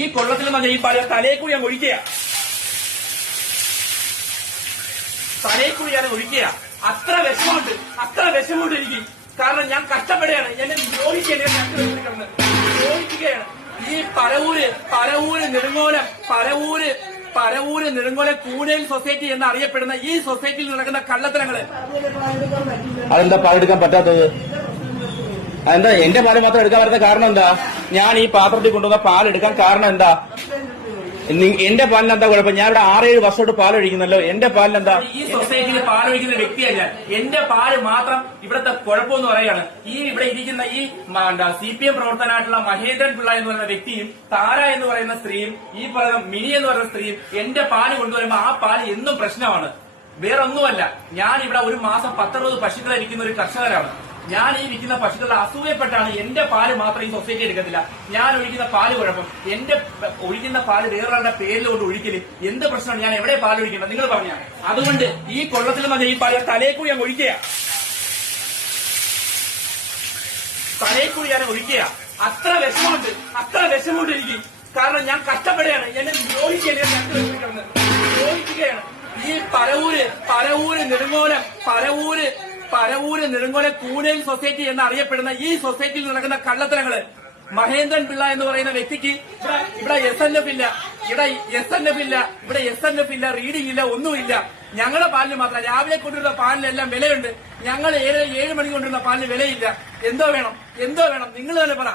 ഈ കൊള്ളത്തിൽ നിന്ന് ഈ പാല് തലയെ കൂടി ഞാൻ ഒഴിക്കുക, തലയെ കൂടി ഞാൻ ഒഴിക്കുക. അത്ര വിഷമമുണ്ട് എനിക്ക്. കാരണം ഞാൻ കഷ്ടപ്പെടുകയാണ്, എന്നെ ദ്രോഹിക്കുകയാണ്. ഈ പരവൂര് നെടുങ്ങോലം കൂടേൽ സൊസൈറ്റി എന്നറിയപ്പെടുന്ന ഈ സൊസൈറ്റിയിൽ നടക്കുന്ന കള്ളത്തരങ്ങള്. അതെന്താ പാലെടുക്കാൻ പറ്റാത്തത്? അതെന്താ എന്റെ പാല് മാത്രം എടുക്കാൻ പറ്റാത്ത കാരണം എന്താ? ഞാൻ ഈ പാത്രത്തിൽ കൊണ്ടുവന്ന പാലെടുക്കാൻ കാരണം എന്താ? എന്റെ പാലിന് എന്താ കുഴപ്പം? ഞാൻ ഇവിടെ 6-7 വർഷമായിട്ട് പാലൊഴിക്കുന്നല്ലോ, എന്റെ പാലിനെന്താ? ഈ സൊസൈറ്റിയിൽ പാലൊഴിക്കുന്ന വ്യക്തിയാണ് ഞാൻ. എന്റെ പാല് മാത്രം ഇവിടുത്തെ കുഴപ്പമെന്ന് പറയുകയാണ്. ഇവിടെ ഇരിക്കുന്ന ഈ CPM പ്രവർത്തനായിട്ടുള്ള മഹേന്ദ്രൻ പിള്ള എന്ന് പറയുന്ന വ്യക്തിയും താര എന്ന് പറയുന്ന സ്ത്രീയും ഈ പറയുന്ന മിനി എന്ന് പറയുന്ന സ്ത്രീയും എന്റെ പാല് കൊണ്ടുവരുമ്പോൾ ആ പാല് എന്നും പ്രശ്നമാണ്. വേറൊന്നുമല്ല, ഞാൻ ഇവിടെ ഒരു മാസം 10-60 പശുക്കളെ വിൽക്കുന്ന ഒരു കർഷകരാണ്. ഞാൻ ഈ വിൽക്കുന്ന പശുക്കളുടെ അസൂയപ്പെട്ടാണ് എന്റെ പാല് മാത്രം ഈ സൊസൈറ്റി എടുക്കത്തില്ല. ഞാൻ ഒഴിക്കുന്ന പാല് കുഴപ്പം, എന്റെ ഒഴിക്കുന്ന പാല് വേറൊരാളുടെ പേരിലോട്ട് ഒഴിക്കല് എന്ത് പ്രശ്നമാണ്? ഞാൻ എവിടെ പാല് ഒഴിക്കുന്നത് നിങ്ങൾ പറഞ്ഞാൽ. അതുകൊണ്ട് ഈ കൊള്ളത്തിൽ നിന്ന് ഈ പാല് തലയെ കൂടി ഞാൻ ഒഴിക്കുക, തലയെ കൂടി ഞാൻ ഒഴിക്കുക. അത്ര വിഷമമുണ്ട് എനിക്ക്. കാരണം ഞാൻ കഷ്ടപ്പെടുകയാണ്, എന്നെ ദ്രോഹിക്കുകയാണ്. ഈ പരവൂര് നെടുങ്ങോലം കൂടേൽ സൊസൈറ്റി എന്നറിയപ്പെടുന്ന ഈ സൊസൈറ്റിയിൽ നടക്കുന്ന കള്ളത്തരങ്ങള്. മഹേന്ദ്രൻ പിള്ള എന്ന് പറയുന്ന വ്യക്തിക്ക് ഇവിടെ SNF ഇല്ല, റീഡിംഗ് ഇല്ല, ഒന്നുമില്ല. ഞങ്ങളുടെ പാലിന് മാത്രം രാവിലെ കൊണ്ടുവരുന്ന പാലിനെല്ലാം വിലയുണ്ട്. ഞങ്ങൾ 7 മണി കൊണ്ടുവരുന്ന പാലിന് വിലയില്ല. എന്തോ വേണം നിങ്ങൾ തന്നെ പറ.